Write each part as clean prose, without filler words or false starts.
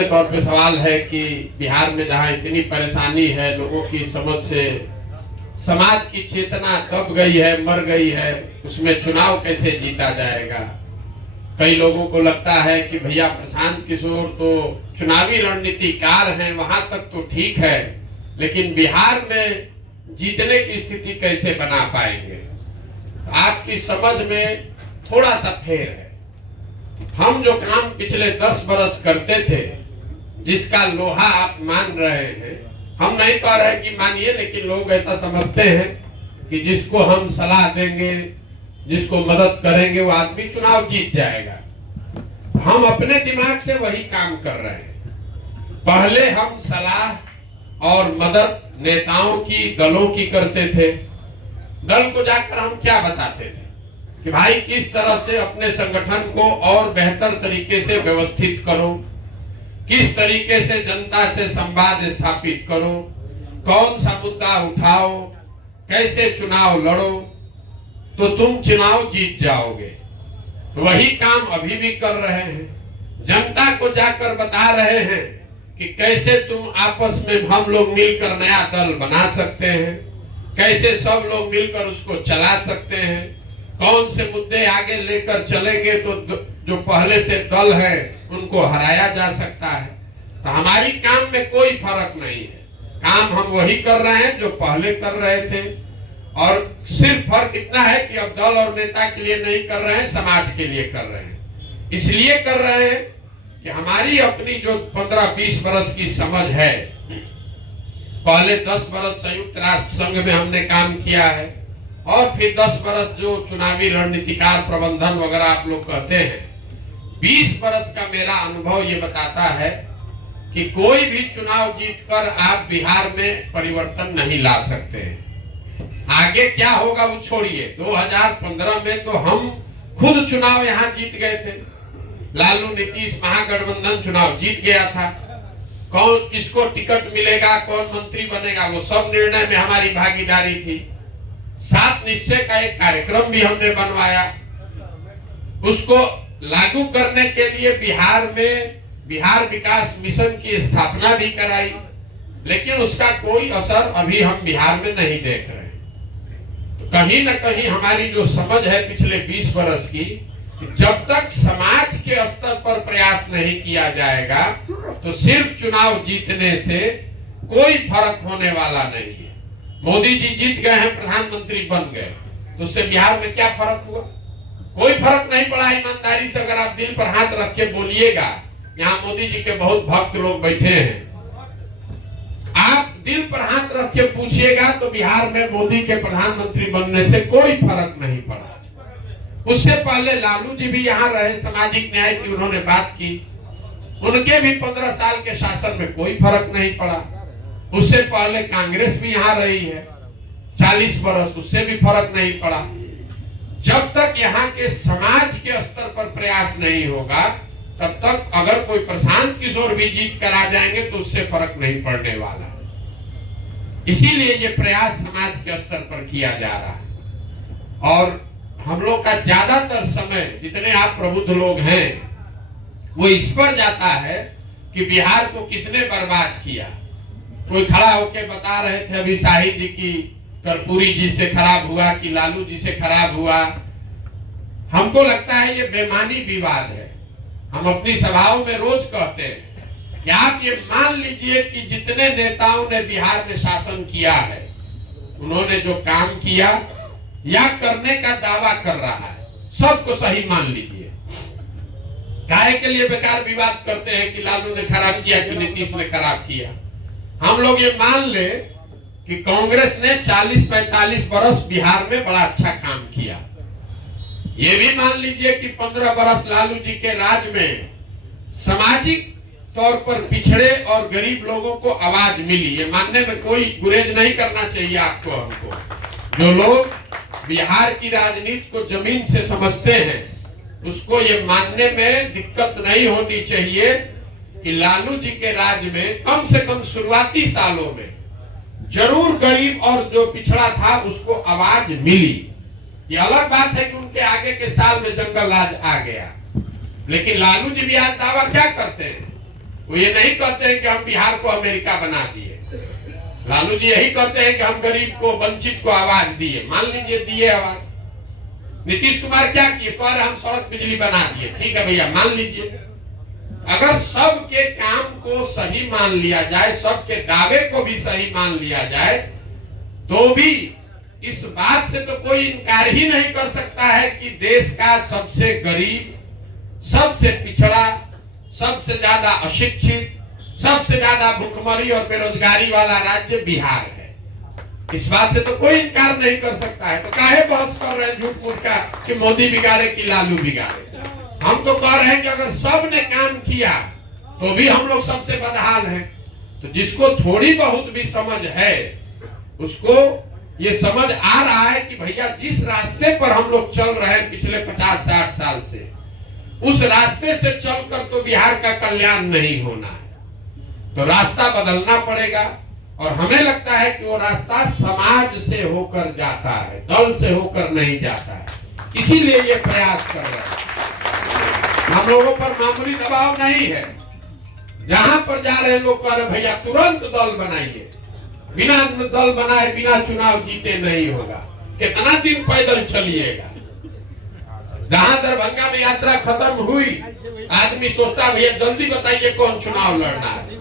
तौर पे सवाल है कि बिहार में जहाँ इतनी परेशानी है, लोगों की समझ से समाज की चेतना दब गई है, मर गई है, उसमें चुनाव कैसे जीता जाएगा। कई लोगों को लगता है कि भैया प्रशांत किशोर तो चुनावी रणनीतिकार हैं, वहां तक तो ठीक है, लेकिन बिहार में जीतने की स्थिति कैसे बना पाएंगे। आपकी समझ में थोड़ा सा फेर है। हम जो काम पिछले 10 बरस करते थे, जिसका लोहा आप मान रहे हैं, हम नहीं कह रहे कि मानिए, लेकिन लोग ऐसा समझते हैं कि जिसको हम सलाह देंगे, जिसको मदद करेंगे, वो आदमी चुनाव जीत जाएगा। हम अपने दिमाग से वही काम कर रहे हैं। पहले हम सलाह और मदद नेताओं की, दलों की करते थे। दल को जाकर हम क्या बताते थे कि भाई किस तरह से अपने संगठन को और बेहतर तरीके से व्यवस्थित करो, किस तरीके से जनता से संवाद स्थापित करो, कौन सा मुद्दा उठाओ, कैसे चुनाव लड़ो तो तुम चुनाव जीत जाओगे। तो वही काम अभी भी कर रहे हैं। जनता को जाकर बता रहे हैं कि कैसे तुम आपस में हम लोग मिलकर नया दल बना सकते हैं, कैसे सब लोग मिलकर उसको चला सकते हैं, कौन से मुद्दे आगे लेकर चलेंगे तो जो पहले से दल है उनको हराया जा सकता है। तो हमारी काम में कोई फर्क नहीं है। काम हम वही कर रहे हैं जो पहले कर रहे थे, और सिर्फ फर्क इतना है कि अब दल और नेता के लिए नहीं कर रहे हैं, समाज के लिए कर रहे हैं। इसलिए कर रहे हैं कि हमारी अपनी जो 15-20 बरस की समझ है, पहले 10 बरस संयुक्त राष्ट्र संघ में हमने काम किया है, और फिर 10 बरस जो चुनावी रणनीतिकार प्रबंधन वगैरह आप लोग कहते हैं, 20 बरस का मेरा अनुभव ये बताता है कि कोई भी चुनाव जीतकर आप बिहार में परिवर्तन नहीं ला सकते हैं। आगे क्या होगा वो छोड़िए। 2015 में तो हम खुद चुनाव यहाँ जीत गए थे। लालू नीतीश महागठबंधन चुनाव जीत गया था। कौन किसको टिकट मिलेगा, कौन मंत्री बनेगा, वो सब निर्णय में हमारी भागीदारी थी। 7 निश्चय का एक कार्यक्रम भी हमने बनवाया, उसको लागू करने के लिए बिहार में बिहार विकास मिशन की स्थापना भी कराई, लेकिन उसका कोई असर अभी हम बिहार में नहीं देख रहे। तो कहीं ना कहीं हमारी जो समझ है पिछले 20 बरस की, जब तक समाज के स्तर पर प्रयास नहीं किया जाएगा तो सिर्फ चुनाव जीतने से कोई फर्क होने वाला नहीं है। मोदी जी जीत गए हैं, प्रधानमंत्री बन गए, तो उससे बिहार में क्या फर्क हुआ? कोई फर्क नहीं पड़ा। ईमानदारी से अगर आप दिल पर हाथ रख के बोलिएगा, यहाँ मोदी जी के बहुत भक्त लोग बैठे हैं, आप दिल पर हाथ रख के पूछिएगा तो बिहार में मोदी के प्रधानमंत्री बनने से कोई फर्क नहीं पड़ा। उससे पहले लालू जी भी यहाँ रहे, सामाजिक न्याय की उन्होंने बात की, उनके भी 15 साल के शासन में कोई फर्क नहीं पड़ा। उससे पहले कांग्रेस भी यहाँ रही है 40 बरस, उससे भी फर्क नहीं पड़ा। जब तक यहाँ के समाज के स्तर पर प्रयास नहीं होगा, तब तक अगर कोई प्रशांत किशोर भी जीत कर आ जाएंगे तो उससे फर्क नहीं पड़ने वाला। इसीलिए ये प्रयास समाज के स्तर पर किया जा रहा है। और हम लोग का ज्यादातर समय, जितने आप प्रबुद्ध लोग हैं, वो इस पर जाता है कि बिहार को किसने बर्बाद किया। कोई खड़ा होकर बता रहे थे अभी शाहिद जी की कर्पूरी जी से खराब हुआ कि लालू जी से खराब हुआ। हमको लगता है ये बेमानी विवाद है। हम अपनी सभाओं में रोज कहते हैं कि आप ये मान लीजिए कि जितने नेताओं ने बिहार में शासन किया है, उन्होंने जो काम किया या करने का दावा कर रहा है, सबको सही मान लीजिए। काहे के लिए बेकार विवाद करते हैं कि लालू ने खराब किया कि नीतीश ने खराब किया। हम लोग ये मान ले कि कांग्रेस ने 40-45 बरस बिहार में बड़ा अच्छा काम किया। ये भी मान लीजिए कि 15 बरस लालू जी के राज में सामाजिक तौर पर पिछड़े और गरीब लोगों को आवाज मिली। ये मानने में कोई गुरेज नहीं करना चाहिए आपको, हमको। जो लोग बिहार की राजनीति को जमीन से समझते हैं, उसको ये मानने में दिक्कत नहीं होनी चाहिए कि लालू जी के राज में कम से कम शुरुआती सालों में जरूर गरीब और जो पिछड़ा था उसको आवाज मिली। ये अलग बात है कि उनके आगे के साल में जंगल राज आ गया, लेकिन लालू जी भी आज दावा क्या करते हैं वो ये नहीं कहते हैं कि हम बिहार को अमेरिका बना दिए। लालू जी यही कहते हैं कि हम गरीब को, वंचित को आवाज दिए। मान लीजिए दिए आवाज। नीतीश कुमार क्या किए? कह रहे हम सड़क बिजली बना दिए। ठीक है भैया, मान लीजिए। अगर सबके काम को सही मान लिया जाए, सबके दावे को भी सही मान लिया जाए, तो भी इस बात से तो कोई इनकार ही नहीं कर सकता है कि देश का सबसे गरीब, सबसे पिछड़ा, सबसे ज्यादा अशिक्षित, सबसे ज्यादा भूखमरी और बेरोजगारी वाला राज्य बिहार है। इस बात से तो कोई इनकार नहीं कर सकता है। तो काहे बहस कर रहे हैं झूठ मूठ का कि मोदी बिगाड़े कि लालू बिगाड़े? हम तो कह रहे हैं कि अगर सब ने काम किया तो भी हम लोग सबसे बदहाल हैं। तो जिसको थोड़ी बहुत भी समझ है, उसको ये समझ आ रहा है कि भैया जिस रास्ते पर हम लोग चल रहे हैं पिछले 50-60 साल से, उस रास्ते से चलकर तो बिहार का कल्याण नहीं होना है। तो रास्ता बदलना पड़ेगा। और हमें लगता है कि वो रास्ता समाज से होकर जाता है, दल से होकर नहीं जाता है। इसीलिए ये प्रयास कर रहे हैं। हम लोगों पर मामूली दबाव नहीं है। जहां पर जा रहे हैं लोग कह रहे भैया तुरंत दल बनाइए। बिना दल बनाए बिना चुनाव जीते नहीं होगा। कितना दिन पैदल चलिएगा? जहां दरभंगा में यात्रा खत्म हुई, आदमी सोचता भैया जल्दी बताइए कौन चुनाव लड़ना है।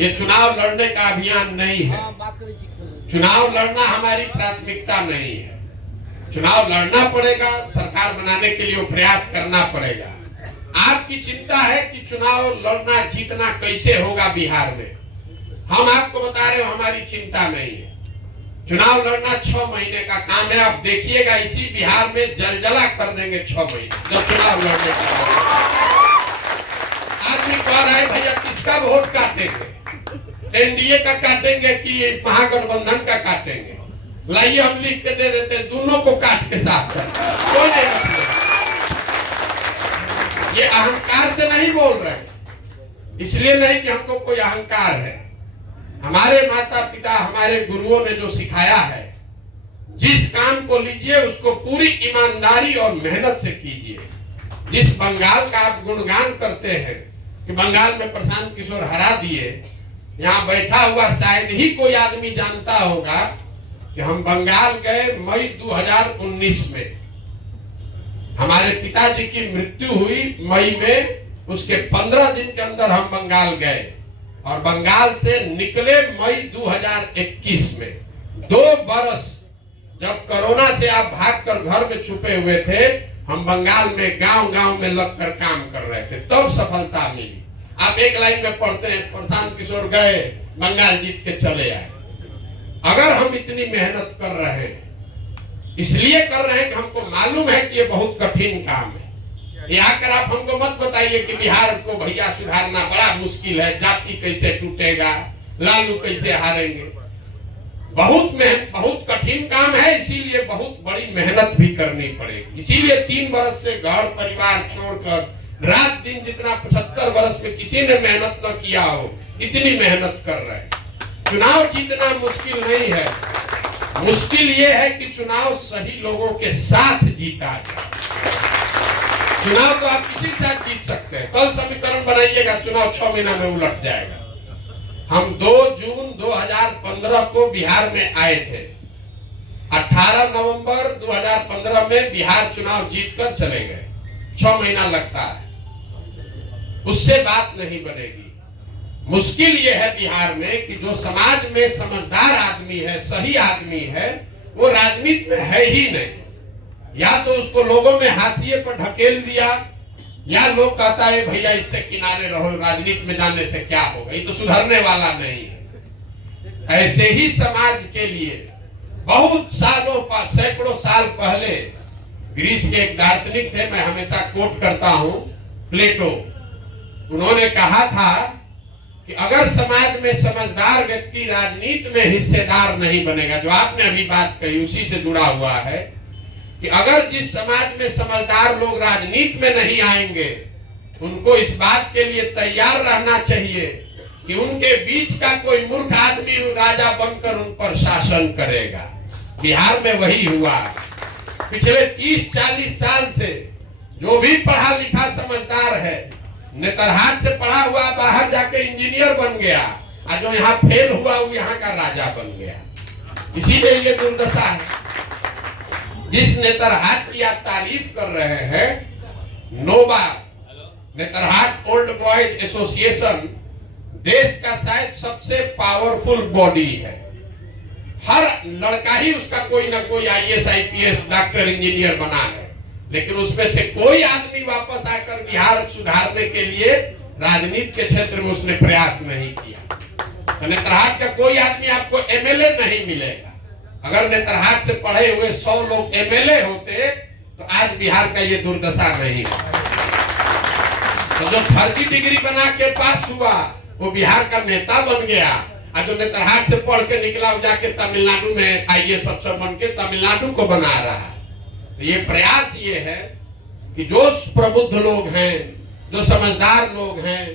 ये चुनाव लड़ने का अभियान नहीं है। चुनाव लड़ना हमारी प्राथमिकता नहीं है। चुनाव लड़ना पड़ेगा, सरकार बनाने के लिए वो प्रयास करना पड़ेगा। आपकी चिंता है कि चुनाव लड़ना जीतना कैसे होगा बिहार में। हम आपको बता रहे हो हमारी चिंता नहीं है। चुनाव लड़ना 6 महीने का काम है। आप देखिएगा इसी बिहार में जलजला कर देंगे 6 महीने जब चुनाव लड़ने का काम। आदमी कह रहा है भैया किसका वोट काटेंगे? एनडीए का काटेंगे कि महागठबंधन का काटेंगे? लाइए हम लिख के दे देते हैं, दोनों को काट के साफ कर। कोई नहीं, ये अहंकार से नहीं बोल रहे, इसलिए नहीं कि हमको कोई अहंकार है। हमारे माता पिता, हमारे गुरुओं ने जो सिखाया है, जिस काम को लीजिए उसको पूरी ईमानदारी और मेहनत से कीजिए। जिस बंगाल का आप गुणगान करते हैं कि बंगाल में प्रशांत किशोर हरा दिए, यहाँ बैठा हुआ शायद ही कोई आदमी जानता होगा कि हम बंगाल गए मई 2019 में। हमारे पिताजी की मृत्यु हुई मई में, उसके 15 दिन के अंदर हम बंगाल गए और बंगाल से निकले मई 2021 में। 2 बरस जब कोरोना से आप भागकर घर में छुपे हुए थे, हम बंगाल में गांव-गांव में लगकर काम कर रहे थे, तब सफलता मिली। आप एक लाइन में पढ़ते हैं प्रशांत किशोर गए, बंगाल जीत के चले आए। अगर हम इतनी मेहनत कर रहे हैं, इसलिए कर रहे हैं कि हमको मालूम है कि ये बहुत कठिन काम है। यहाँ कर आप हमको मत बताइए कि बिहार को भैया सुधारना बड़ा मुश्किल है, जाति कैसे टूटेगा, लालू कैसे हारेंगे। बहुत कठिन काम है, इसीलिए बहुत बड़ी मेहनत भी करनी पड़ेगी। इसीलिए 3 बरस से घर परिवार छोड़कर रात दिन जितना 75 बरस में किसी ने मेहनत न किया हो, इतनी मेहनत कर रहे हैं। चुनाव जीतना मुश्किल नहीं है, मुश्किल ये है कि चुनाव सही लोगों के साथ जीता जाए। चुनाव तो आप किसी के साथ जीत सकते हैं। कल समीकरण बनाइएगा, चुनाव 6 महीना में उलट जाएगा। हम 2 जून 2015 को बिहार में आए थे। 18 नवंबर 2015 में बिहार चुनाव जीतकर चले गए। 6 महीना लगता है, उससे बात नहीं बनेगी। मुश्किल ये है बिहार में कि जो समाज में समझदार आदमी है, सही आदमी है, वो राजनीति में है ही नहीं। या तो उसको लोगों ने हाशिए पर ढकेल दिया, या लोग कहता है भैया इससे किनारे रहो, राजनीति में जाने से क्या होगा, ये तो सुधरने वाला नहीं है। ऐसे ही समाज के लिए बहुत सालों पर, सैकड़ों साल पहले ग्रीस के एक दार्शनिक थे, मैं हमेशा कोट करता हूं, प्लेटो। उन्होंने कहा था कि अगर समाज में समझदार व्यक्ति राजनीति में हिस्सेदार नहीं बनेगा, जो आपने अभी बात कही उसी से जुड़ा हुआ है, कि अगर जिस समाज में समझदार लोग राजनीति में नहीं आएंगे, उनको इस बात के लिए तैयार रहना चाहिए कि उनके बीच का कोई मूर्ख आदमी राजा बनकर उन पर शासन करेगा। बिहार में वही हुआ। पिछले 30-40 साल से जो भी पढ़ा लिखा समझदार है, नेतरहाट से पढ़ा हुआ बाहर जाके इंजीनियर बन गया, और जो यहाँ फेल हुआ वो यहाँ का राजा बन गया। इसीलिए ये दुर्दशा है। जिस नेतरहाट की आप तारीफ कर रहे हैं, nova Netarhat old boys association देश का शायद सबसे पावरफुल बॉडी है। हर लड़का ही उसका कोई ना कोई आईएएस, आईपीएस, डॉक्टर, इंजीनियर बना है, लेकिन उसमें से कोई आदमी वापस आकर बिहार सुधारने के लिए राजनीति के क्षेत्र में उसने प्रयास नहीं किया। तो नेतरहाट का कोई आदमी आपको एमएलए नहीं मिलेगा। अगर नेतरहाट से पढ़े हुए 100 लोग एमएलए होते तो आज बिहार का ये दुर्दशा नहीं है। तो जो फर्जी डिग्री बना के पास हुआ वो बिहार का नेता बन गया, और जो नेतरहाट से पढ़ के निकला वो जाके तमिलनाडु में आईएएस अफसर बन के तमिलनाडु को बना रहा है। तो ये प्रयास ये है कि जो प्रबुद्ध लोग हैं, जो समझदार लोग हैं,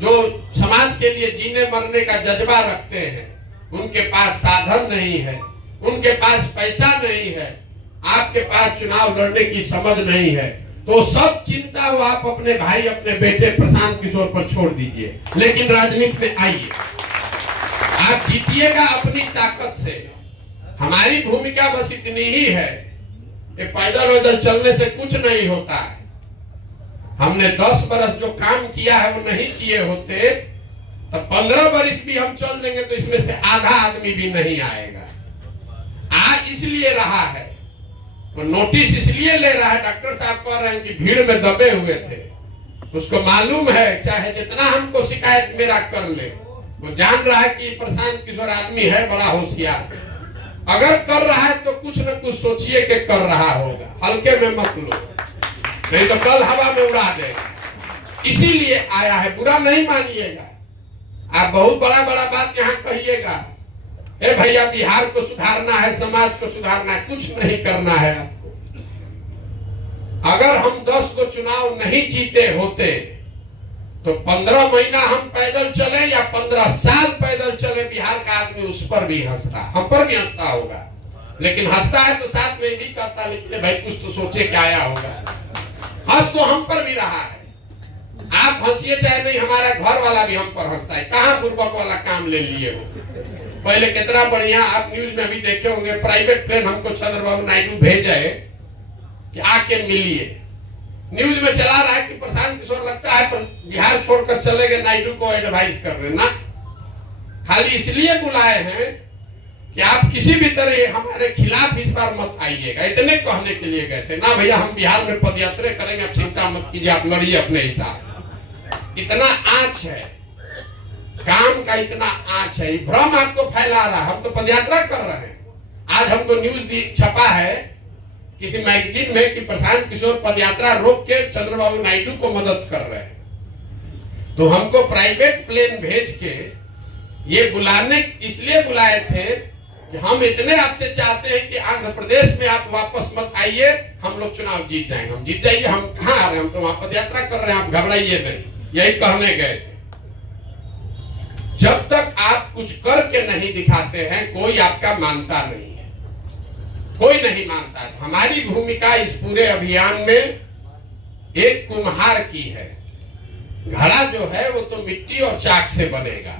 जो समाज के लिए जीने मरने का जज्बा रखते हैं, उनके पास साधन नहीं है, उनके पास पैसा नहीं है, आपके पास चुनाव लड़ने की समझ नहीं है, तो सब चिंता वो आप अपने भाई, अपने बेटे प्रशांत किशोर पर छोड़ दीजिए, लेकिन राजनीति में आइए। आप जीतिएगा अपनी ताकत से। हमारी भूमिका बस इतनी ही है कि पैदल वैदल चलने से कुछ नहीं होता है। हमने 10 बरस जो काम किया है वो नहीं किए होते तो 15 बरस भी हम चल देंगे तो इसमें से आधा आदमी भी नहीं आएगा। आज इसलिए रहा है, वो नोटिस इसलिए ले रहा है, डॉक्टर साहब कह रहे हैं कि भीड़ में दबे हुए थे, उसको मालूम है चाहे जितना हमको शिकायत मेरा कर ले, वो जान रहा है कि प्रशांत किशोर आदमी है बड़ा होशियार, अगर कर रहा है तो कुछ न कुछ सोचिए कि कर रहा होगा, हल्के में मत लो, नहीं तो कल हवा में उड़ा देगा। इसीलिए आया है, बुरा नहीं मानिएगा। आप बहुत बड़ा बड़ा बात यहाँ कहिएगा, ए भैया बिहार को सुधारना है, समाज को सुधारना है, कुछ नहीं करना है आपको। अगर हम 10 को चुनाव नहीं जीते होते तो 15 महीना हम पैदल चले या 15 साल पैदल चले, बिहार का आदमी उस पर भी हंसता, हम पर भी हंसता होगा, लेकिन हंसता है तो साथ में भी कहता लेकिन भाई कुछ तो सोचे क्या आया होगा। हंस तो हम पर भी रहा है, आप हंसिए चाहे नहीं, हमारा घर वाला भी हम पर हंसता है। कहाँ बुर्बक वाला काम ले लिए हो। पहले कितना बढ़िया, आप न्यूज में भी देखे होंगे, प्राइवेट प्लेन हमको चंद्रबाबू नायडू भेजे कि आके मिलिए। न्यूज में चला रहा है कि प्रशांत किशोर लगता है बिहार छोड़कर चले गए, नायडू को एडवाइस कर रहे ना, खाली इसलिए बुलाए हैं कि आप किसी भी तरह हमारे खिलाफ इस बार मत आइएगा, इतने कहने के लिए गए थे ना। भैया हम बिहार में पदयात्रा करेंगे, आप चिंता मत कीजिए, आप लड़िए अपने हिसाब से। इतना आंच है काम का, इतना आंच है, भ्रम आपको फैला रहा है। हम तो पदयात्रा कर रहे हैं। आज हमको न्यूज छपा है किसी मैगजीन में कि प्रशांत किशोर पदयात्रा रोक के चंद्रबाबू नायडू को मदद कर रहे हैं। तो हमको प्राइवेट प्लेन भेज के ये बुलाने इसलिए बुलाए थे कि हम इतने आपसे चाहते हैं कि आंध्र प्रदेश में आप वापस मत आइए, हम लोग चुनाव जीत जाएंगे। हम जीत जाइए, हम कहाँ आ रहे हैं, हम तो वहां पदयात्रा कर रहे हैं, आप घबराइए नहीं, यही कहने गए थे। जब तक आप कुछ करके नहीं दिखाते हैं कोई आपका मानता नहीं है, कोई नहीं मानता है। हमारी भूमिका इस पूरे अभियान में एक कुम्हार की है। घड़ा जो है वो तो मिट्टी और चाक से बनेगा,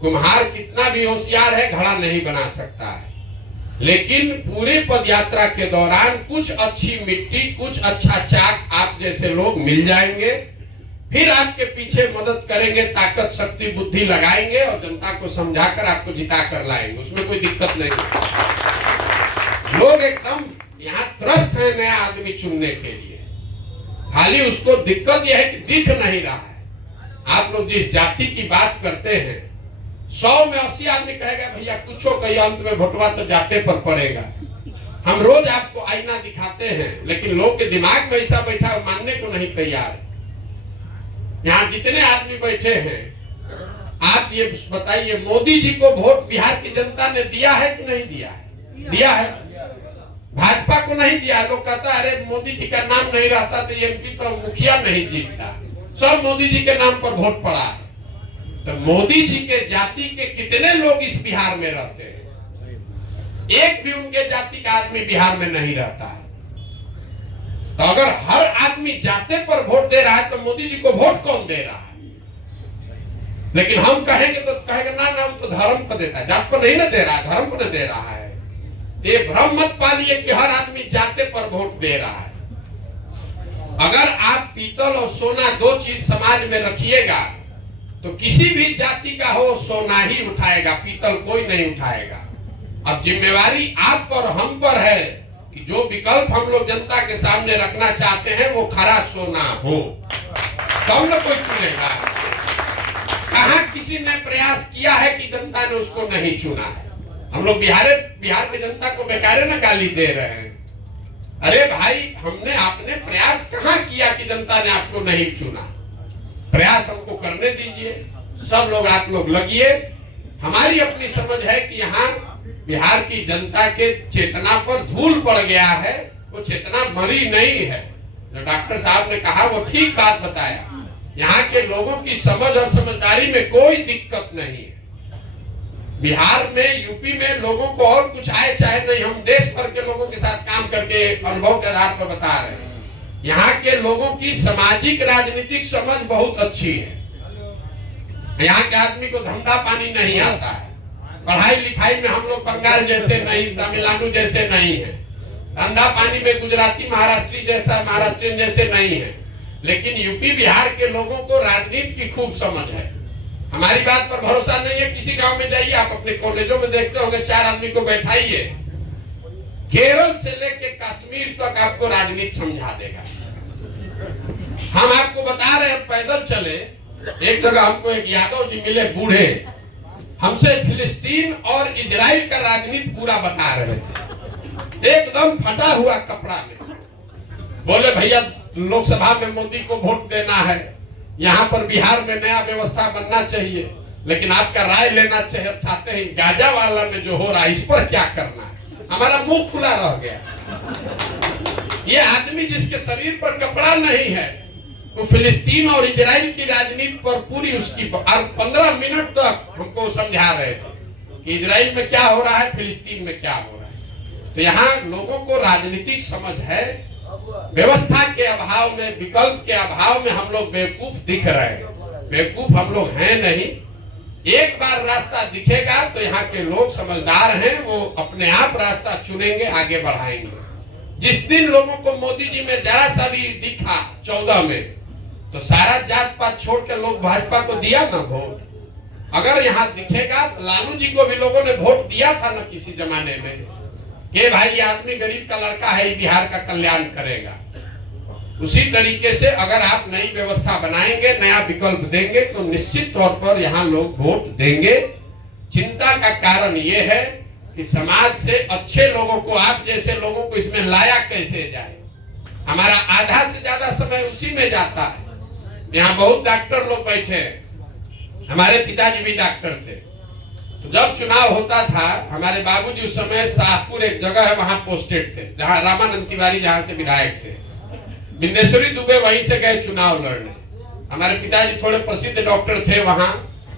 कुम्हार कितना भी होशियार है घड़ा नहीं बना सकता है। लेकिन पूरे पदयात्रा के दौरान कुछ अच्छी मिट्टी, कुछ अच्छा चाक आप जैसे लोग मिल जाएंगे, फिर आपके पीछे मदद करेंगे, ताकत शक्ति बुद्धि लगाएंगे और जनता को समझाकर आपको जिता कर लाएंगे। उसमें कोई दिक्कत नहीं। लोग एकदम यहाँ त्रस्त है नया आदमी चुनने के लिए, खाली उसको दिक्कत यह है कि दिख नहीं रहा है। आप लोग जिस जाति की बात करते हैं, 100 में 80 आदमी कहेगा भैया कुछ कहिए, अंत में भोटवा तो जाते पर पड़ेगा। हम रोज आपको आईना दिखाते हैं, लेकिन लोग के दिमाग में ऐसा बैठा है मानने को नहीं तैयार। यहाँ जितने आदमी बैठे हैं, आप ये बताइए मोदी जी को वोट बिहार की जनता ने दिया है कि नहीं दिया है? दिया है। भाजपा को नहीं दिया। लोग कहता है अरे मोदी जी का नाम नहीं रहता तो एमपी तो मुखिया नहीं जीतता, सब मोदी जी के नाम पर वोट पड़ा है। तो मोदी जी के जाति के कितने लोग इस बिहार में रहते हैं? एक भी उनके जाति का आदमी बिहार में नहीं रहता है। तो अगर हर आदमी जाते पर वोट दे रहा है तो मोदी जी को वोट कौन दे रहा है? लेकिन हम कहेंगे तो कहेंगे ना ना तो धर्म को देता है, जात पर नहीं ना दे रहा है, धर्म को दे रहा है। ये भ्रम मत पालिए कि हर आदमी जाते पर वोट दे रहा है। अगर आप पीतल और सोना दो चीज समाज में रखिएगा तो किसी भी जाति का हो सोना ही उठाएगा, पीतल कोई नहीं उठाएगा। अब जिम्मेवारी आप पर हम पर है कि जो विकल्प हम लोग जनता के सामने रखना चाहते हैं वो खरा सोना हो, तब न कोई चुनेगा। कहां किसी ने प्रयास किया है कि जनता ने उसको नहीं चुना है? हम लोग बिहार की जनता को बेकारे न गाली दे रहे हैं। अरे भाई, आपने प्रयास कहां किया कि जनता ने आपको नहीं चुना? प्रयास हमको करने दीजिए, सब लोग आप लोग लगिए। हमारी अपनी समझ है कि यहाँ बिहार की जनता के चेतना पर धूल पड़ गया है, वो चेतना मरी नहीं है। जो डॉक्टर साहब ने कहा वो ठीक बात बताया। यहाँ के लोगों की समझ और समझदारी में कोई दिक्कत नहीं है। बिहार में, यूपी में लोगों को और कुछ आए चाहे नहीं, हम देश भर के लोगों के साथ काम करके अनुभव के आधार पर बता रहे हैं। यहाँ के लोगों की सामाजिक राजनीतिक समझ बहुत अच्छी है। यहाँ के आदमी को धंधा पानी नहीं आता है, पढ़ाई लिखाई में हम लोग बंगाल जैसे नहीं, तमिलनाडु जैसे नहीं है, धंधा पानी में गुजराती महाराष्ट्रियन जैसे नहीं है। लेकिन यूपी बिहार के लोगों को राजनीति की खूब समझ है। हमारी बात पर भरोसा नहीं है, किसी गांव में जाइए, आप अपने कॉलेजों में देखते होंगे, 4 आदमी को बैठाइए, केरल से लेके कश्मीर तक आपको राजनीति समझा देगा। हम आपको बता रहे हैं, पैदल चले, एक जगह हमको एक यादव जी मिले बूढ़े, हमसे फिलिस्तीन और इजराइल का राजनीति पूरा बता रहे थे, एकदम फटा हुआ कपड़ा में। बोले भैया, लोकसभा में मोदी को वोट देना है, यहाँ पर बिहार में नया व्यवस्था बनना चाहिए, लेकिन आपका राय लेना चाहते हैं गाजा वाला में जो हो रहा है इस पर क्या करना है। हमारा मुंह खुला रह गया। ये आदमी जिसके शरीर पर कपड़ा नहीं है, वो फिलिस्तीन और इजराइल की राजनीति पर पूरी उसकी 15 मिनट तक हमको समझा रहे थे कि इजराइल में क्या हो रहा है, फिलिस्तीन में क्या हो रहा है। तो यहाँ लोगों को राजनीतिक समझ है। व्यवस्था के अभाव में, विकल्प के अभाव में हम लोग बेवकूफ दिख रहे हैं। बेवकूफ हम लोग हैं नहीं। एक बार रास्ता दिखेगा तो यहाँ के लोग समझदार हैं, वो अपने आप रास्ता चुनेंगे, आगे बढ़ाएंगे। जिस दिन लोगों को मोदी जी में जरा सा भी दिखा 14 में, तो सारा जात पात छोड़ के लोग भाजपा को दिया ना वोट। अगर यहाँ दिखेगा तो लालू जी को भी लोगों ने वोट दिया था ना किसी जमाने में, ये भाई ये आदमी गरीब का लड़का है, बिहार का कल्याण करेगा। उसी तरीके से अगर आप नई व्यवस्था बनाएंगे, नया विकल्प देंगे, तो निश्चित तौर पर यहाँ लोग वोट देंगे। चिंता का कारण ये है कि समाज से अच्छे लोगों को, आप जैसे लोगों को इसमें लाया कैसे जाए। हमारा आधा से ज्यादा समय उसी में जाता है। यहाँ बहुत डॉक्टर लोग बैठे हैं, हमारे पिताजी भी डॉक्टर थे। तो जब चुनाव होता था, हमारे बाबूजी उस समय शाहपुर एक जगह है वहां पोस्टेड थे, जहां रामानंद तिवारी जहां से विधायक थे। बिंदेश्वरी दुबे वहीं से गए चुनाव लड़ने। हमारे पिताजी थोड़े प्रसिद्ध डॉक्टर थे वहां।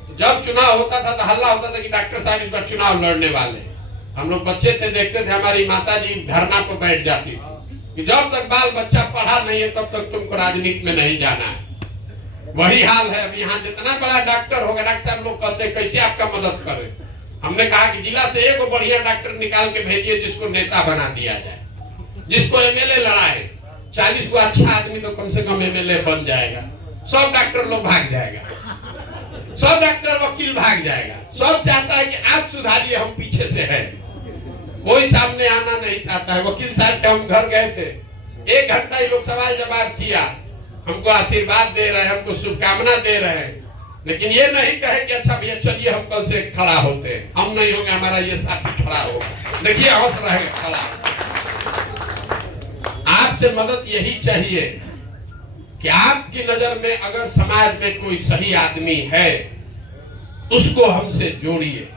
तो जब चुनाव होता था तो हल्ला होता था कि डॉक्टर साहब इस बार चुनाव लड़ने वाले। हम लोग बच्चे थे, देखते थे, हमारी माता जी धरना पर बैठ जाती थी कि जब तक बाल बच्चा पढ़ा नहीं है तब तक तुमको राजनीति में नहीं जाना है। वही हाल है। अब यहाँ जितना बड़ा डॉक्टर होगा, डॉक्टर साहब लोग कहते कैसे आपका मदद करें। हमने कहा कि जिला से एक बढ़िया डॉक्टर निकाल के भेजिए जिसको नेता बना दिया जाए, जिसको एमएलए लड़ाए। 40 को अच्छा आदमी तो कम से कम एमएलए बन जाएगा। सब डॉक्टर लोग भाग जाएगा, सब डॉक्टर वकील भाग जाएगा। सब चाहता है कि आप सुधारिए, हम पीछे से हैं। कोई सामने आना नहीं चाहता है। वकील साहब के हम घर गए थे, 1 घंटा ये लोग सवाल जवाब किया, हमको आशीर्वाद दे रहे हैं, हमको शुभकामना दे रहे हैं, लेकिन ये नहीं कहे कि अच्छा भैया चलिए हम कल से खड़ा होते हैं। हम नहीं होंगे, हमारा ये साथी खड़ा होगा। देखिए हौस रहेगा खड़ा। आपसे मदद यही चाहिए कि आपकी नजर में अगर समाज में कोई सही आदमी है, उसको हमसे जोड़िए,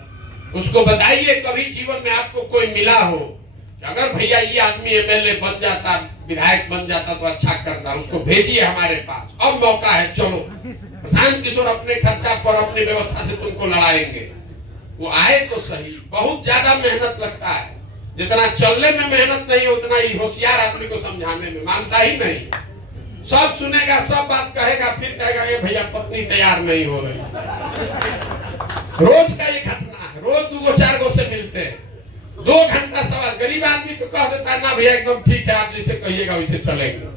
उसको बताइए। कभी जीवन में आपको कोई मिला हो कि अगर भैया ये आदमी एमएलए बन जाता, विधायक बन जाता तो अच्छा करता, उसको भेजिए हमारे पास। अब मौका है, चलो। प्रशांत किशोर अपने खर्चा पर, अपनी व्यवस्था से तुमको लड़ाएंगे। वो आए तो सही। बहुत ज्यादा मेहनत लगता है। जितना चलने में मेहनत नहीं उतना ही होशियार आदमी को समझाने में मानता ही नहीं। सब सुनेगा, सब बात कहेगा, फिर कहेगा ये भैया पत्नी तैयार नहीं हो रही। रोज का ये घटना है, रोज 2-4 से मिलते हैं, 2 घंटा सवाल। गरीब आदमी तो कह देता है ना भैया एकदम ठीक है, आप जैसे कहिएगा वैसे चलेंगे।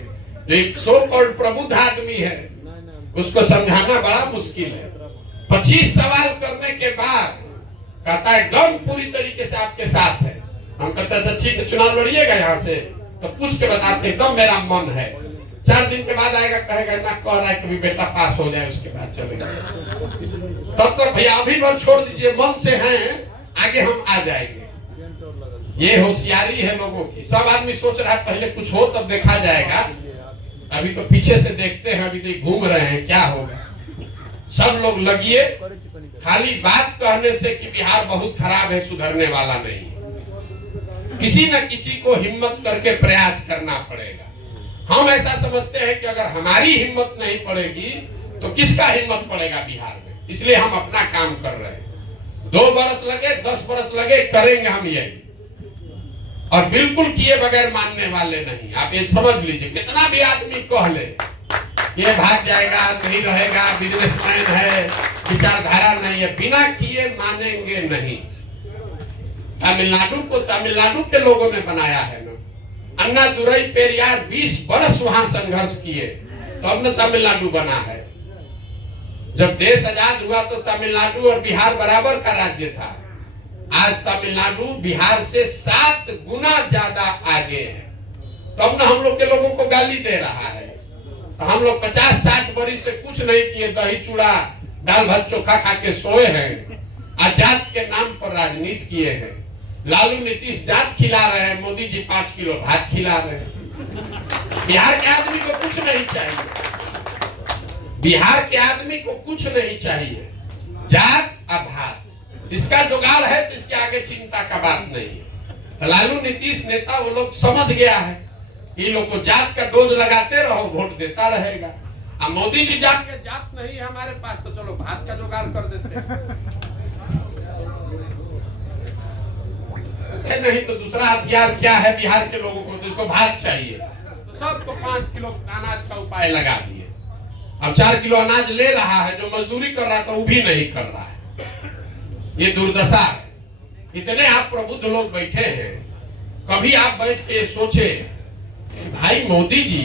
जो एक सो कॉल्ड प्रबुद्ध आदमी है उसको समझाना बड़ा मुश्किल है। 25 सवाल करने के बाद कहता है एकदम पूरी तरीके से आपके साथ है। हम कहते हैं ठीक है चुनाव लड़िएगा यहाँ से, तो पूछ के बताते एकदम मेरा मन है। 4 दिन के बाद आएगा, कहेगा ना कह रहा है कभी बेटा पास हो जाए उसके बाद चलेगा। तब तक भैया अभी बल छोड़ दीजिए, मन से हैं, आगे हम आ जाएंगे। ये होशियारी है लोगों की। सब आदमी सोच रहा है पहले कुछ हो तब देखा जाएगा, अभी तो पीछे से देखते हैं, अभी तो घूम रहे हैं क्या होगा। सब लोग लगिए, खाली बात कहने से कि बिहार बहुत खराब है सुधरने वाला नहीं। किसी न किसी को हिम्मत करके प्रयास करना पड़ेगा। हम ऐसा समझते हैं कि अगर हमारी हिम्मत नहीं पड़ेगी तो किसका हिम्मत पड़ेगा बिहार में। इसलिए हम अपना काम कर रहे हैं। 2 बरस लगे 10 बरस लगे, करेंगे हम यही, और बिल्कुल किए बगैर मानने वाले नहीं। आप ये समझ लीजिए, कितना भी आदमी कह ले ये भाग जाएगा, नहीं रहेगा, बिजनेसमैन है, विचारधारा नहीं है, बिना किए मानेंगे नहीं। तमिलनाडु को तमिलनाडु के लोगों ने बनाया है ना, अन्ना दुरई पेरियार 20 बरस वहां संघर्ष किए तब न तमिलनाडु बना है। जब देश आजाद हुआ तो तमिलनाडु और बिहार बराबर का राज्य था। आज तमिलनाडु बिहार से 7 गुना ज्यादा आगे है। तब न हम लोग के लोगों को गाली दे रहा है। तो हम लोग 50-60 बरिस से कुछ नहीं किए, दही चूड़ा दाल भात चोखा खा के सोए हैं, आजाद के नाम पर राजनीति किए हैं। लालू नीतीश जात खिला रहे हैं, मोदी जी 5 किलो भात खिला रहे हैं। बिहार के आदमी को कुछ नहीं चाहिए, बिहार के आदमी को कुछ नहीं चाहिए, जात और भात, इसका जुगाड़ है तो इसके आगे चिंता का बात नहीं है। लालू नीतीश नेता वो लोग समझ गया है, ये लोग को जात का डोज लगाते रहो, वोट देता रहेगा। अब मोदी जी जात नहीं है हमारे पास, तो चलो भात का जुगाड़ कर देते हैं। नहीं तो दूसरा हथियार क्या है बिहार के लोगों को, तो उसको भात चाहिए, तो सबको 5 किलो अनाज का उपाय लगा दिए। अब 4 किलो अनाज ले रहा है, जो मजदूरी कर रहा था वो भी नहीं कर रहा है। ये दुर्दशा है। इतने आप प्रबुद्ध लोग बैठे हैं, कभी आप बैठ के सोचे भाई मोदी जी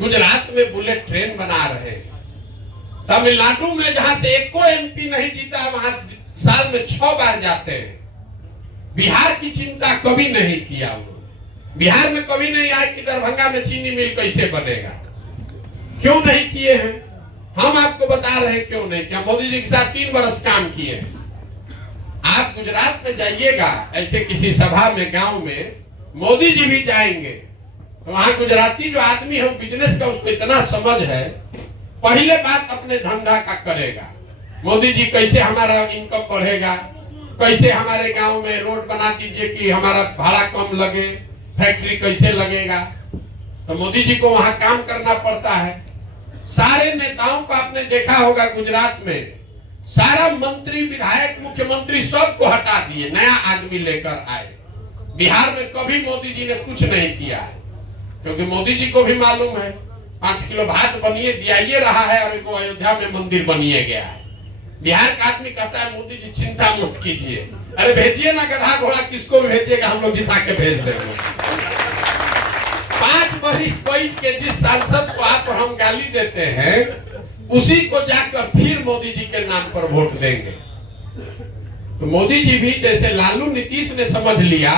गुजरात में बुलेट ट्रेन बना रहे हैं, तमिलनाडु में जहां से एको MP नहीं जीता वहां साल में 6 बार जाते हैं। बिहार की चिंता कभी नहीं किया उन्होंने। बिहार में कभी नहीं आया कि दरभंगा में चीनी मिल कैसे बनेगा, क्यों नहीं किए हैं? हम आपको बता रहे हैं क्यों नहीं किया। मोदी जी के साथ 3 बरस काम किए। आप गुजरात में जाइएगा, ऐसे किसी सभा में गांव में मोदी जी भी जाएंगे, तो वहां गुजराती जो आदमी है बिजनेस का उसको इतना समझ है, पहले बात अपने धंधा का करेगा। मोदी जी कैसे हमारा इनकम बढ़ेगा, कैसे हमारे गांव में रोड बना दीजिए कि हमारा भाड़ा कम लगे, फैक्ट्री कैसे लगेगा। तो मोदी जी को वहां काम करना पड़ता है। सारे नेताओं को आपने देखा होगा गुजरात में, सारा मंत्री विधायक मुख्यमंत्री सबको हटा दिए, नया आदमी लेकर आए। बिहार में कभी मोदी जी ने कुछ नहीं किया है, क्योंकि मोदी जी को भी मालूम है 5 किलो भात बनिए दिया रहा है और एक अयोध्या में मंदिर बनिए गया है। बिहार का आदमी कहता है मोदी जी चिंता मत कीजिए, अरे भेजिए ना गधा घोड़ा, किसको भी भेजिएगा हम लोग जिता के भेज देंगे। 5 बरिस बैठ के जिस सांसद को आप और हम गाली देते हैं, उसी को जाकर फिर मोदी जी के नाम पर वोट देंगे। तो मोदी जी भी जैसे लालू नीतीश ने समझ लिया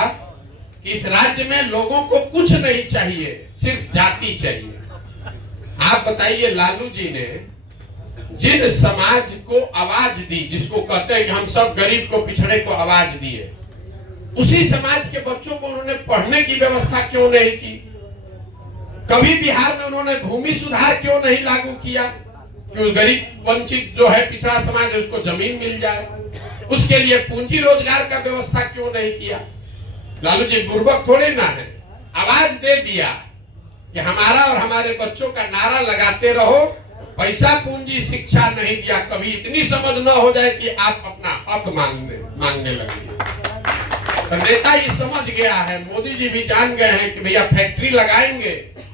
कि इस राज्य में लोगों को कुछ नहीं चाहिए, सिर्फ जाति चाहिए। आप बताइए, लालू जी ने जिन समाज को आवाज दी, जिसको कहते हैं कि हम सब गरीब को पिछड़े को आवाज दिए, उसी समाज के बच्चों को उन्होंने पढ़ने की व्यवस्था क्यों नहीं की? कभी बिहार में उन्होंने भूमि सुधार क्यों नहीं लागू किया कि गरीब वंचित जो है पिछड़ा समाज है उसको जमीन मिल जाए? उसके लिए पूंजी रोजगार का व्यवस्था क्यों नहीं किया? लालू जी बुर्बक थोड़े ना है, आवाज दे दिया कि हमारा और हमारे बच्चों का नारा लगाते रहो, पैसा पूंजी शिक्षा नहीं दिया। कभी इतनी समझ न हो जाए कि आप अपना हक मांगने लगे। तो नेता ये समझ गया है, मोदी जी भी जान गए हैं कि भैया फैक्ट्री लगाएंगे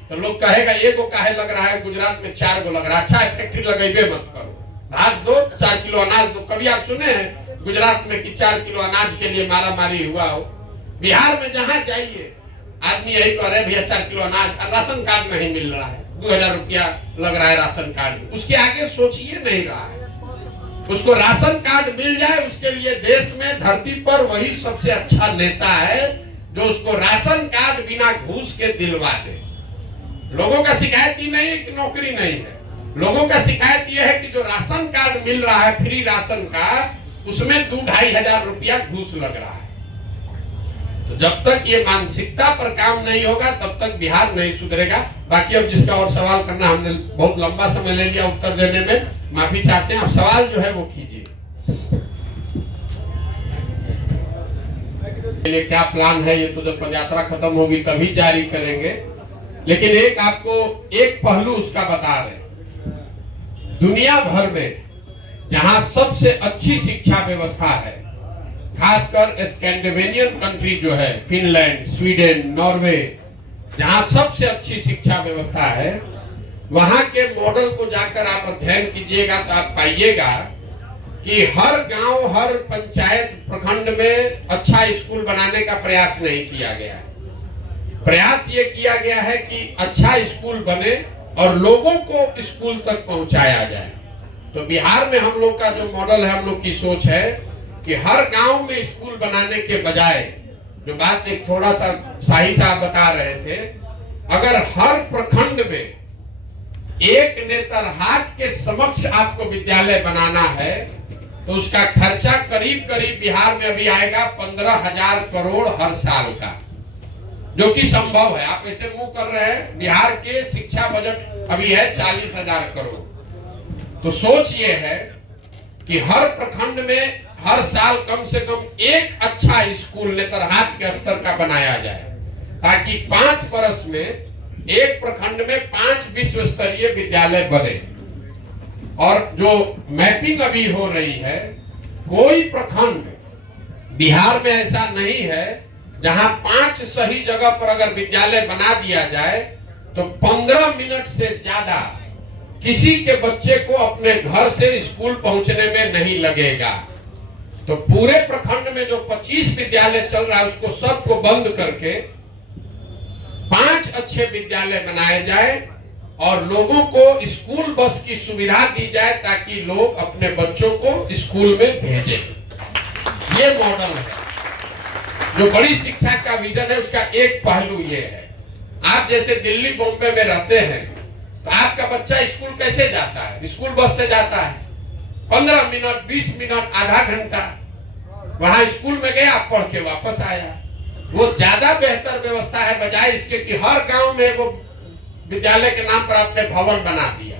तो लोग कहेगा ये को काहे लग रहा है, गुजरात में 4 को लग रहा है, अच्छा है फैक्ट्री लगेबे मत करो, भात दो 4 किलो अनाज दो। कभी आप सुने हैं गुजरात में कि 4 किलो अनाज के लिए मारा मारी हुआ हो? बिहार में जहां जाइए आदमी यही कह रहे भैया 4 किलो अनाज, राशन कार्ड नहीं मिल रहा है, 2000 रुपया लग रहा है राशन कार्ड में, उसके आगे सोचिए नहीं रहा है। उसको राशन कार्ड मिल जाए, उसके लिए देश में धरती पर वही सबसे अच्छा नेता है जो उसको राशन कार्ड बिना घूस के दिलवा दे। लोगों का शिकायत ही नहीं है कि नौकरी नहीं है, लोगों का शिकायत यह है कि जो राशन कार्ड मिल रहा है फ्री राशन का, उसमें 2-2.5 हजार रुपया घूस लग रहा है। तो जब तक ये मानसिकता पर काम नहीं होगा तब तक बिहार नहीं सुधरेगा। बाकी अब जिसका और सवाल करना, हमने बहुत लंबा समय ले लिया उत्तर देने में, माफी चाहते हैं। अब सवाल जो है वो कीजिए। क्या प्लान है ये तो जब पदयात्रा खत्म होगी तभी जारी करेंगे, लेकिन एक आपको एक पहलू उसका बता रहे। दुनिया भर में जहां सबसे अच्छी शिक्षा व्यवस्था है, खासकर स्कैंडिनेवियन कंट्री जो है, फिनलैंड, स्वीडन, नॉर्वे, जहां सबसे अच्छी शिक्षा व्यवस्था है, वहां के मॉडल को जाकर आप अध्ययन कीजिएगा तो आप पाइएगा कि हर गांव, हर पंचायत, प्रखंड में अच्छा स्कूल बनाने का प्रयास नहीं किया गया है। प्रयास ये किया गया है कि अच्छा स्कूल बने और लोगों को स्कूल तक पहुंचाया जाए। तो बिहार में हम लोग का जो मॉडल है, हम लोग की सोच है कि हर गांव में स्कूल बनाने के बजाय, जो बात एक थोड़ा सा शाही साहब बता रहे थे, अगर हर प्रखंड में एक नेतरहाट के समक्ष आपको विद्यालय बनाना है तो उसका खर्चा करीब करीब बिहार में अभी आएगा 15,000 करोड़ हर साल का, जो कि संभव है। आप ऐसे मुंह कर रहे हैं, बिहार के शिक्षा बजट अभी है 40,000 करोड़। तो सोच ये है कि हर प्रखंड में हर साल कम से कम एक अच्छा स्कूल नेतरहाट के स्तर का बनाया जाए, ताकि 5 वर्ष में एक प्रखंड में 5 विश्व स्तरीय विद्यालय बने। और जो मैपिंग अभी हो रही है, कोई प्रखंड बिहार में ऐसा नहीं है जहां 5 सही जगह पर अगर विद्यालय बना दिया जाए तो 15 मिनट से ज्यादा किसी के बच्चे को अपने घर से स्कूल पहुंचने में नहीं लगेगा। तो पूरे प्रखंड में जो 25 विद्यालय चल रहा है उसको सबको बंद करके 5 अच्छे विद्यालय बनाए जाए और लोगों को स्कूल बस की सुविधा दी जाए ताकि लोग अपने बच्चों को स्कूल में भेजें। ये मॉडल है जो बड़ी शिक्षा का विजन है। उसका एक पहलू ये है, आप जैसे दिल्ली बॉम्बे में रहते हैं तो आपका बच्चा स्कूल कैसे जाता है? स्कूल बस से जाता है। 15 मिनट, 20 मिनट, आधा घंटा वहां स्कूल में गया, पढ़ के वापस आया। वो ज्यादा बेहतर व्यवस्था है, बजाय इसके कि हर गांव में वो विद्यालय के नाम पर आपने भवन बना दिया।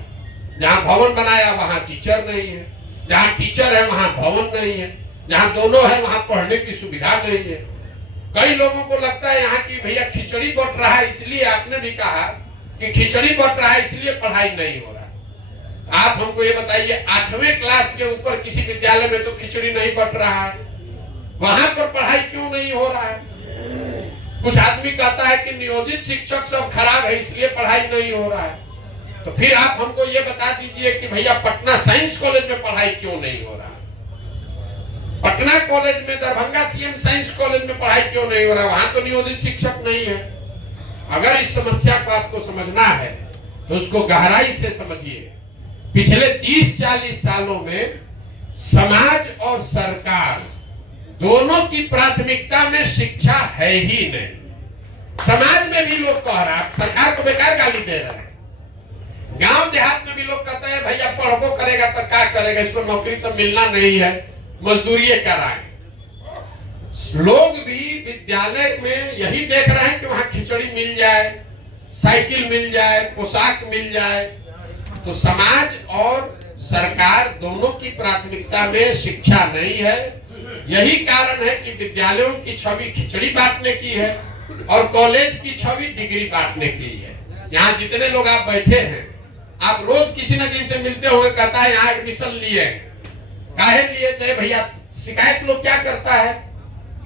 जहां भवन बनाया वहां टीचर नहीं है, जहां टीचर है वहां भवन नहीं है, जहां दोनों है वहां पढ़ने की सुविधा नहीं है। कई लोगों को लगता है यहाँ की भैया खिचड़ी बट रहा है, इसलिए आपने भी कहा कि खिचड़ी बट रहा है इसलिए पढ़ाई नहीं हो रहा। आप हमको ये बताइए, 8वें क्लास के ऊपर किसी विद्यालय में तो खिचड़ी नहीं बट रहा है, वहां पर पढ़ाई क्यों नहीं हो रहा है? कुछ आदमी कहता है कि नियोजित शिक्षक सब खराब है इसलिए पढ़ाई नहीं हो रहा है। तो फिर आप हमको ये बता दीजिए कि भैया पटना साइंस कॉलेज में पढ़ाई क्यों नहीं हो रहा? पटना कॉलेज में, दरभंगा सीएम साइंस कॉलेज में पढ़ाई क्यों नहीं हो रहा? वहां तो नियोजित शिक्षक नहीं है। अगर इस समस्या को आपको समझना है तो उसको गहराई से समझिए। पिछले 30-40 सालों में समाज और सरकार दोनों की प्राथमिकता में शिक्षा है ही नहीं। समाज में भी लोग कह रहे हैं, सरकार को बेकार गाली दे रहे हैं। गांव देहात में भी लोग कहते हैं भैया पढ़बो करेगा तो क्या करेगा, इसको नौकरी तो मिलना नहीं है, मजदूरी कराएं। लोग भी विद्यालय में यही देख रहे हैं कि वहां खिचड़ी मिल जाए, साइकिल मिल जाए, पोशाक मिल जाए। तो समाज और सरकार दोनों की प्राथमिकता में शिक्षा नहीं है। यही कारण है कि विद्यालयों की छवि खिचड़ी बांटने की है और कॉलेज की छवि डिग्री बांटने की है। यहाँ जितने लोग आप बैठे हैं, आप रोज किसी न किसी से मिलते होंगे, कहता है यहाँ एडमिशन लिए, काहे लिए थे भैया? शिकायत लोग क्या करता है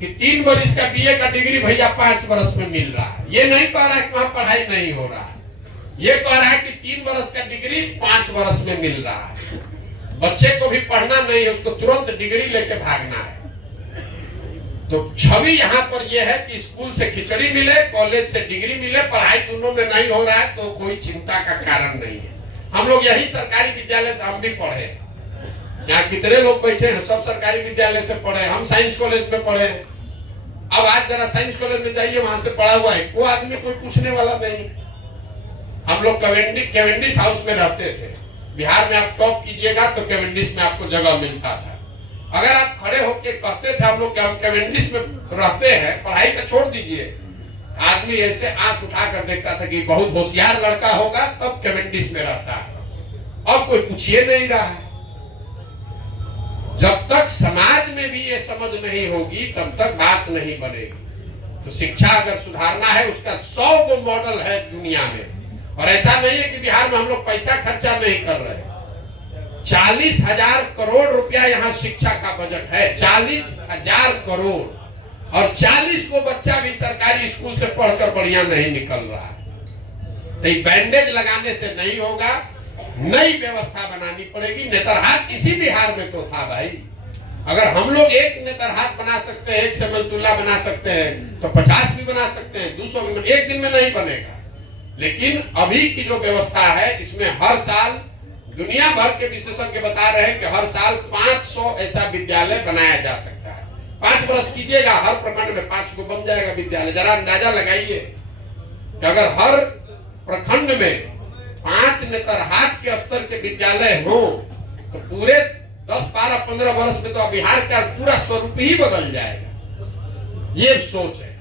कि 3 वर्ष का बीए का डिग्री भैया 5 वर्ष में मिल रहा है। ये नहीं कह रहा है कि वहां पढ़ाई नहीं हो रहा है, ये कह रहा है कि 3 वर्ष का डिग्री 5 वर्ष में मिल रहा है। बच्चे को भी पढ़ना नहीं है, उसको तुरंत डिग्री लेके भागना है। तो छवि यहाँ पर यह है कि स्कूल से खिचड़ी मिले, कॉलेज से डिग्री मिले, पढ़ाई दोनों में नहीं हो रहा है तो कोई चिंता का कारण नहीं है। हम लोग यही सरकारी विद्यालय से हम भी पढ़े, यहाँ कितने लोग बैठे हैं सब सरकारी विद्यालय से पढ़े। हम साइंस कॉलेज में पढ़े। अब आज जरा साइंस कॉलेज में जाइए, वहां से पढ़ा हुआ है कोई आदमी कोई पूछने वाला नहीं। हम लोग कैवेंडिश हाउस में रहते थे। बिहार में आप टॉप कीजिएगा तो कैवेंडिश में आपको जगह मिलता था। अगर आप खड़े होके कहते थे हम लोग कि हम कैवेंडिश में रहते हैं, पढ़ाई का छोड़ दीजिए, आदमी ऐसे आंख उठा कर देखता था कि बहुत होशियार लड़का होगा तब कैवेंडिश में रहता है। अब कोई पूछिए नहीं रहा है। जब तक समाज में भी ये समझ नहीं होगी तब तक बात नहीं बनेगी। तो शिक्षा अगर सुधारना है, उसका 100 गो मॉडल है दुनिया में। और ऐसा नहीं है कि बिहार में हम लोग पैसा खर्चा नहीं कर रहे। 40,000 करोड़ रुपया यहाँ शिक्षा का बजट है, 40,000 करोड़। और 40 को बच्चा भी सरकारी स्कूल से पढ़कर बढ़िया नहीं निकल रहा है। तो बैंडेज लगाने से नहीं होगा, नई व्यवस्था बनानी पड़ेगी। नेतरहाट इसी बिहार में तो था भाई। अगर हम लोग एक नेतरहाट बना सकते हैं, एक समलतुल्ला बना सकते हैं, तो 50 भी बना सकते हैं, 200 भी। एक दिन में नहीं बनेगा। लेकिन अभी की जो व्यवस्था है, इसमें हर साल दुनिया भर के विशेषज्ञ बता रहे हैं कि हर साल 500 ऐसा विद्यालय बनाया जा सकता है। 5 वर्ष कीजिएगा, हर प्रखंड में 5 को बन जाएगा विद्यालय। जरा अंदाजा लगाइए कि अगर हर प्रखंड में 5 नेतरहाट के स्तर के विद्यालय हो तो पूरे 10, 12, 15 वर्ष में तो बिहार का पूरा स्वरूप ही बदल जाएगा। ये सोच है।